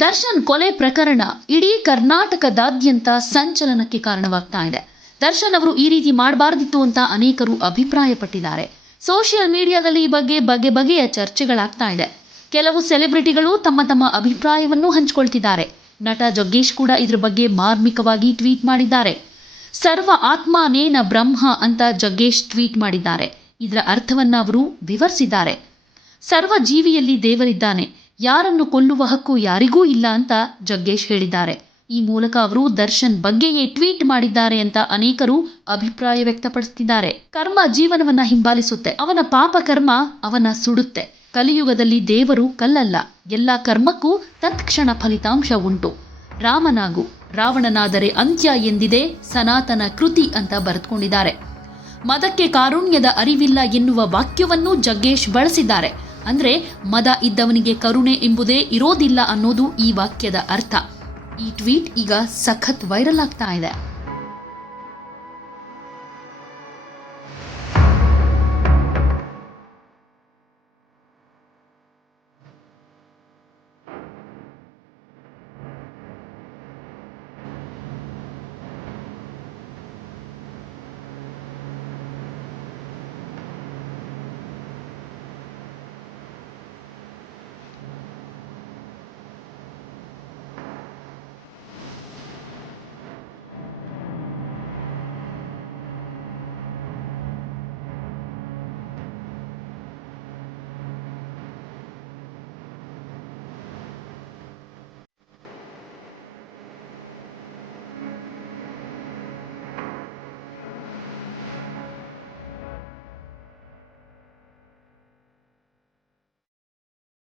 ದರ್ಶನ್ ಕೊಲೆ ಪ್ರಕರಣ ಇಡೀ ಕರ್ನಾಟಕದಾದ್ಯಂತ ಸಂಚಲನಕ್ಕೆ ಕಾರಣವಾಗ್ತಾ ಇದೆ. ದರ್ಶನ್ ಅವರು ಈ ರೀತಿ ಮಾಡಬಾರ್ದಿತ್ತು ಅಂತ ಅನೇಕರು ಅಭಿಪ್ರಾಯಪಟ್ಟಿದ್ದಾರೆ. ಸೋಷಿಯಲ್ ಮೀಡಿಯಾದಲ್ಲಿ ಈ ಬಗ್ಗೆ ಬಗೆ ಬಗೆಯ ಚರ್ಚೆಗಳಾಗ್ತಾ ಇದೆ. ಕೆಲವು ಸೆಲೆಬ್ರಿಟಿಗಳು ತಮ್ಮ ತಮ್ಮ ಅಭಿಪ್ರಾಯವನ್ನು ಹಂಚಿಕೊಳ್ತಿದ್ದಾರೆ. ನಟ ಜಗ್ಗೇಶ್ ಕೂಡ ಇದ್ರ ಬಗ್ಗೆ ಮಾರ್ಮಿಕವಾಗಿ ಟ್ವೀಟ್ ಮಾಡಿದ್ದಾರೆ. ಸರ್ವ ಆತ್ಮಾನೇನ ಬ್ರಹ್ಮ ಅಂತ ಜಗ್ಗೇಶ್ ಟ್ವೀಟ್ ಮಾಡಿದ್ದಾರೆ. ಇದರ ಅರ್ಥವನ್ನ ಅವರು ವಿವರಿಸಿದ್ದಾರೆ. ಸರ್ವ ಜೀವಿಯಲ್ಲಿ ದೇವರಿದ್ದಾನೆ. ಯಾರನ್ನು ಕೊಲ್ಲುವ ಹಕ್ಕು ಯಾರಿಗೂ ಇಲ್ಲ ಅಂತ ಜಗ್ಗೇಶ್ ಹೇಳಿದ್ದಾರೆ. ಈ ಮೂಲಕ ಅವರು ದರ್ಶನ್ ಬಗ್ಗೆಯೇ ಟ್ವೀಟ್ ಮಾಡಿದ್ದಾರೆ ಅಂತ ಅನೇಕರು ಅಭಿಪ್ರಾಯ ವ್ಯಕ್ತಪಡಿಸುತ್ತಿದ್ದಾರೆ ಕರ್ಮ ಜೀವನವನ್ನ ಹಿಂಬಾಲಿಸುತ್ತೆ. ಅವನ ಪಾಪ ಕರ್ಮ ಅವನ ಸುಡುತ್ತೆ. ಕಲಿಯುಗದಲ್ಲಿ ದೇವರು ಕಲ್ಲಲ್ಲ. ಎಲ್ಲ ಕರ್ಮಕ್ಕೂ ತತ್ಕ್ಷಣ ಫಲಿತಾಂಶ ಉಂಟು. ರಾಮನಾಗು, ರಾವಣನಾದರೆ ಅಂತ್ಯ ಎಂದಿದೆ ಸನಾತನ ಕೃತಿ ಅಂತ ಬರೆದುಕೊಂಡಿದ್ದಾರೆ. ಮದಕ್ಕೆ ಕಾರುಣ್ಯದ ಅರಿವಿಲ್ಲ ಎನ್ನುವ ವಾಕ್ಯವನ್ನೂ ಜಗ್ಗೇಶ್ ಬಳಸಿದ್ದಾರೆ. ಅಂದ್ರೆ ಮದ ಇದ್ದವನಿಗೆ ಕರುಣೆ ಎಂಬುದೇ ಇರೋದಿಲ್ಲ ಅನ್ನೋದು ಈ ವಾಕ್ಯದ ಅರ್ಥ. ಈ ಟ್ವೀಟ್ ಈಗ ಸಖತ್ ವೈರಲ್ ಆಗ್ತಾ ಇದೆ.